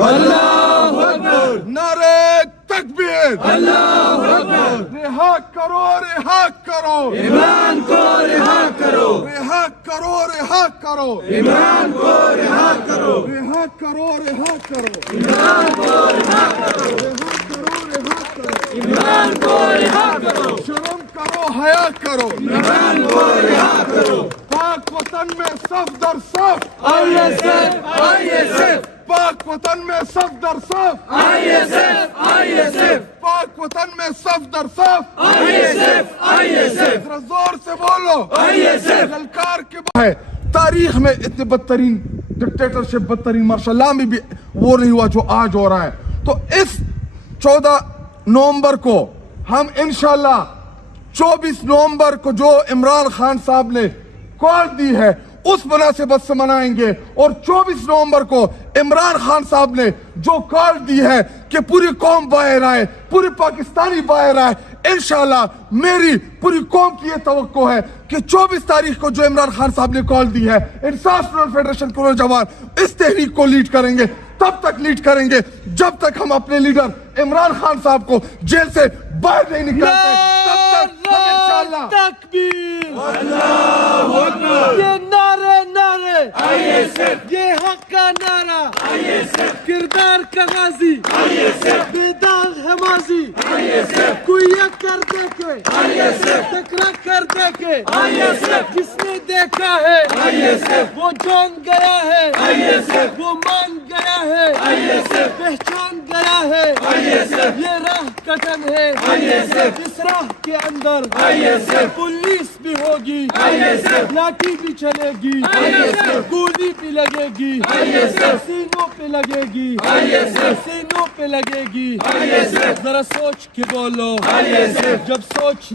اللہ اکبر، نعرہ تکبیر، اللہ اکبر، رہا کرو رہا کرو عمران کو رہا کرو، رہا کرو رہا کرو عمران کو رہا کرو، رہا کرو رہا کرو عمران کو رہا کرو، رہا کرو عمران کو رہا کرو، شرم کرو حیا کرو عمران کو رہا کرو، پاک وطن میں صف در صف ISF ISF پاک وطن میں صف در صف ISF ISF پاک وطن میں صف در صف ISF ISF ذرا زور سے بولو ISF للکار کے ہے تاریخ میں اتنے بدترین ڈکٹیٹرشپ بدترین مارشل لا میں بھی وہ نہیں ہوا جو آج ہو رہا ہے. تو اس 14 نومبر کو ہم انشاءاللہ 24 نومبر کو جو عمران خان صاحب نے کال دی ہے اس مناسبت سے منائیں گے، اور 24 نومبر کو عمران خان صاحب نے جو کال دی ہے کہ پوری قوم باہر آئے، پوری پاکستانی باہر آئے، انشاءاللہ میری پوری قوم کی یہ توقع ہے کہ 24 تاریخ کو جو عمران خان صاحب نے کال دی ہے انصاف فیڈریشن کے نوجوان اس تحریک کو لیڈ کریں گے. تب تک لیڈ کریں گے جب تک ہم اپنے لیڈر عمران خان صاحب کو جیل سے باہر نہیں نکالتے. تب تک ہم انشاءاللہ تکبیر، اللہ اکبر، یہ نعرے نعرے ISF یہ حق کا نعرہ، کردار کا غازی، بیدار ہے ماضی، کوئی یک کر دے کے ٹکرا کر دے کے جس نے دیکھا ہے وہ جان گیا ہے، وہ مان گیا ہے، پہچان گیا ہے، یہ راہ کٹن ہے، اس راہ کے اندر پولیس بھی ہوگی، لاٹھی بھی چلے گی، گولی بھی لگے گی، سینوں پہ لگے گی، سینوں پہ لگے گی. ذرا سوچ کے بولو، جب سوچ